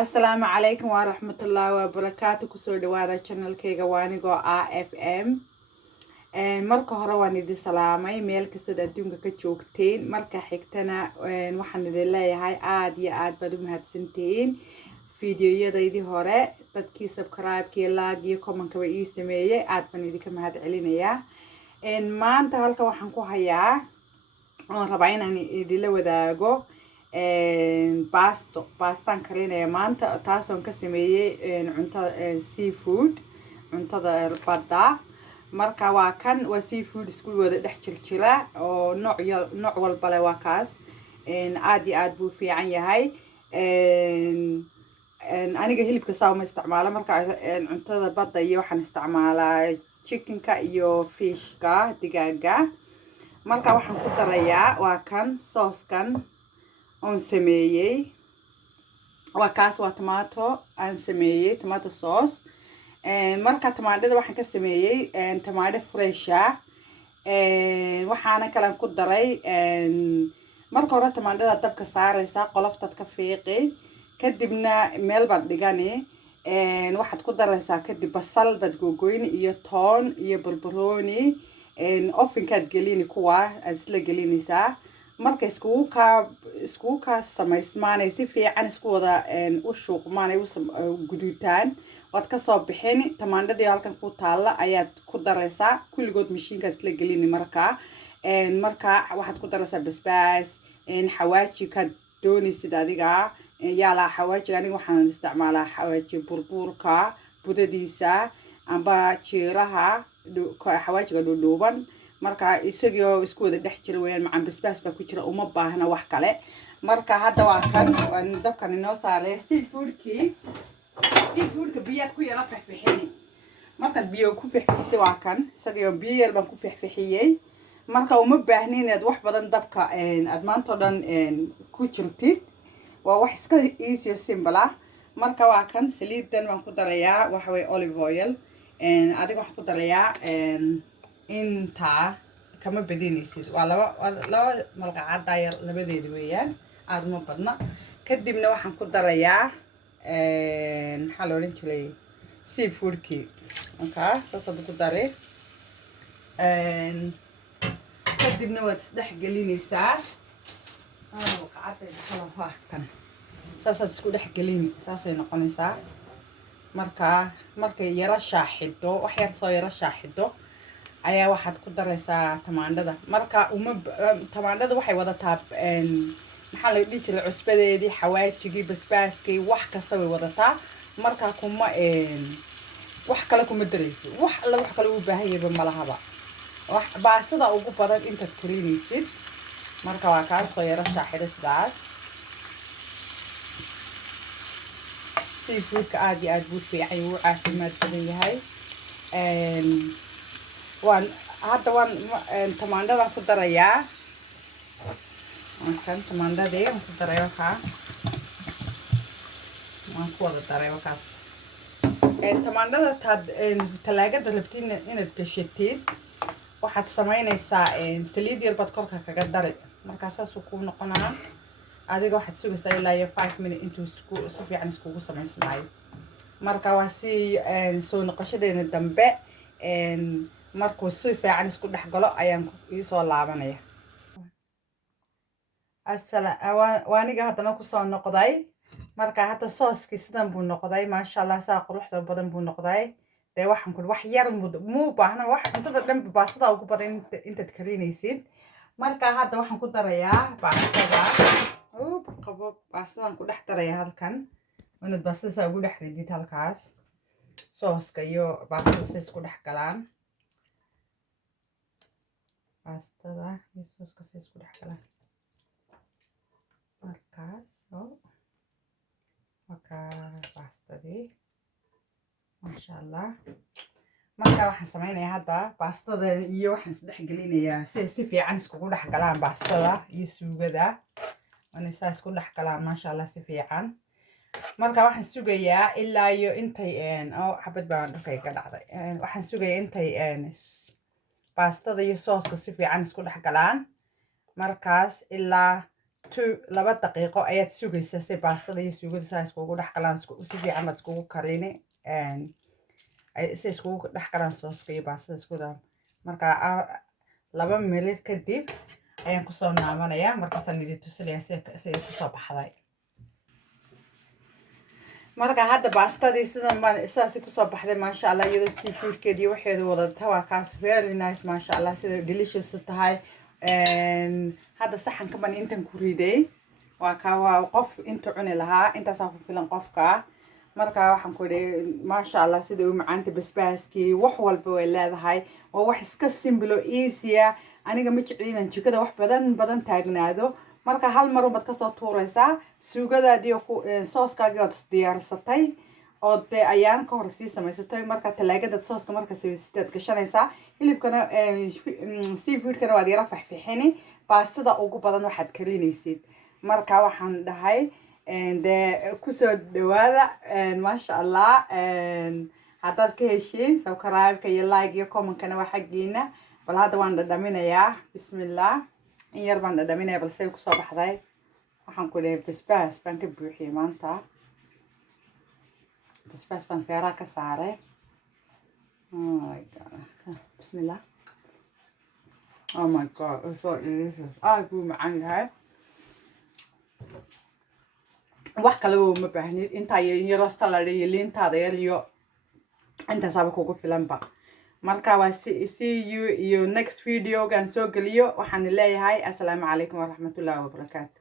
Assalaamu calaykum waraxmatullaahi wabarakaatu. Kusoo dhawaada channelkayga waanigoo AFM. Marka hore waan idin salaamay meel kastoo adduunka ka joogteen. Marka xigtana waxaan idin leeyahay aad iyo aad baad u mahadsantihiin fiidiyoyadaydii hore. Dadkii subscribe-kii like iyo comment-ka ii sameeyay aad baan idinka mahad celinayaa. Maanta halka waxaan ku hayaa oon rabaa inaan idinla wadaago baastaan karinaya maanta taasoon ka sameeyey cuntada seafood cuntada badda. Marka waa kan waa seafood isku wada dhex jiljira oo nooc walba leh. waa kaas aad iyo aad buu fiican yahay. aniga hilibka saa uma isticmaalo. marka cuntada badda iyo waxaan isticmaalaa chickenka iyo fishka digaaga. marka waxaan ku darayaa waa kan sooskan oon sameeyey. waa kaas waa tomato aan sameeyey tomato sauce. marka tamaandhada waxaan ka sameeyey tamaandho fresha. waxaana kalen ku daray marka hore tamaandhada dabka saaraysaa qoloftaad ka fiiqi kadibna meel baad dhigani. waxaad ku daraysaa kadib basal baad googoyni iyo toon iyo barbarooni. ofinkaad gelini kuwa aad isla gelinaysaa. marka iskugu kaa samaysmaanay si fiican isku wada u shuuqmaanay guduutaan waad kasoo bixini. tamaandhadii halkan ku taalla ayaad ku daraysaa kulligood mashiinkaad isla gelini. marka waxaad ku daraysaa basbaas xawaaji kaad doonaysid adiga. yaalaa xawaajiga aniga waxaan isticmaalaa xawaaji burbuurka budadiisa amba jiiraha xawaajiga dhuudhuuban. marka isagoo isku wada dhex jira weyaan macaan basbaas baa ku jira uma baahna wax kale. marka hadda waa kan waan dabkan inoo saaray seafoodka biyaad ku yara fixfixini. markaad biyo ku fixfixisay waa kan isagoo biyo yar baan ku fixfixiyey. marka uma baahni inaad wax badan dabka aad maanta oo dhan ku jirtid. waa wax iska easy simple ah. marka waa kan saliidan waan ku darayaa waxa way olive oil. adiga waxaan ku darayaa intaa kama badinaysid waa laba malqacada yar labadeeda weeyaan aad uma badna. kadibna waxaan ku darayaa maxaa la odhan jiray seafoodkii. markaa saasaad ku dari kadibna waad isdhex gelinaysaa. malqacada saasaad isku dhex gelini saasay noqonaysaa. markay yara shaaxido wax yar soo yara shaaxido ayaa waxaad ku daraysaa tamaandhada. marka tamaandhada waxay wadataa maxaa la dhihi jiray cusbadeedii xawaajigii basbaaskii wax kasta way wadataa. marka kuma wax kale kuma daraysid wax alla wax kale u baahan yahayba malahaba. baastada ugu badan intaad karinaysid. marka waa kaas soo yara shaaxida sidaas. seafoodka aad iyo aad buu fiican wuu caafimaad badan yahay. hadda waan tamaandhadan ku darayaa. kan tamaandhadii waan ku daray wakaa waan ku wada daray wakaas. tamaandhada taad talaagada rabtid inaad gashatid waxaad samaynaysaa saliid yar baad korka kaga dari. markaa saasuu kuu noqonaa. adiga waxaad sugaysaa ilaa iyo 5 minutes intuu si fiican iskugu samaysmaayo. marka waa si soo noqoshadeena dambe markuu si fiican isku dhex galo ayaan iisoo laabanaya. waaniga haddana kusoo noqday. marka hadda sooskii sidan buu noqday maasha allah saa quruxda badan buu noqday. dee waxaan ku wax yar muu baahna wax cuntada dhan baastada ugu badan intaad karinaysid. marka hadda waxaan ku darayaa baastada baastadan ku dhex daraya halkan. inaad baastada saa ugu dhex ridid halkaas sooska iyo baastada say isku dhex galaan. baastada iyo sooska say isku dhex galaan. markaas baastadii maasha allah. marka waxaan samaynayaa hadda baastada iyo waxaan isdhex gelinayaa si fiican iskugu dhex galaan baastada iyo suugada. inay saa isku dhex galaan maasha allah si fiican. marka waxaan sugayaa ilaa iyo intay xabad baan dhulkayga dhacday. waxaan sugayaa intay baastada iyo sooska si fiican isku dhex galaan. markaas ilaa laba daqiiqo ayaad sugaysaa si baastada iyo suugada saa iskugu dhex galaan si fiican baad iskugu karini si iskugu dhex galaan sooska iyo baastada isku dhaa marka 2 minute kadib ayaan kusoo naamanayaa markaasaan idin tusinayaa si ay kusoo baxday marka hadda baastadii sidaas kusoo baxday maasha Allah iyadoo seafoodkeedii waxeedu wadata waa kaas very nice maasha Allah sida delicious tahay hadda saxanka ban intan ku riday waa qof inta cuni lahaa intaas ku filan qofka marka waxaan ku leeyahay maasha Allah sida uu macaanta basbaaskii wax walba way leedahay oo wax iska simple oo easy aniga ma jeclin jikada wax badan taagnaado marka hal mar baad ka soo tuuraysaa suugadaadii oo sooskaaga aad diyaarsatay oo ayaan ka hor sii samaysatay marka talaagada sooska marka sawisidaad gashanaysaa hilibkana seafoodkana waad yara faxfixini baastada ugu badan waxaad karinaysid marka waxaan dhahay kusoo dhawaada maasha Allah haddaad ka heshiin subscribe-ka iyo like iyo comment-kana waa xaggiina bal hadda waan dhadhaminayaa bismillah in yar baan dhadhaminayaa balse kusoo baxday waxaan ku leeyahay basbaas baan ka buuxiyay maanta basbaas baan feeraha ka saaray oh my god bismillah oh my god it's so delicious aad buu macaan yahay wax kale oo ma baahnid inta yaro salad iyo liintaada yar iyo intaasaba kugu filanba marka waa see you iyo next video gaan soo geliyo waxaan leeyahay assalaamu calaykum waraxmatullaahi wabarakaatu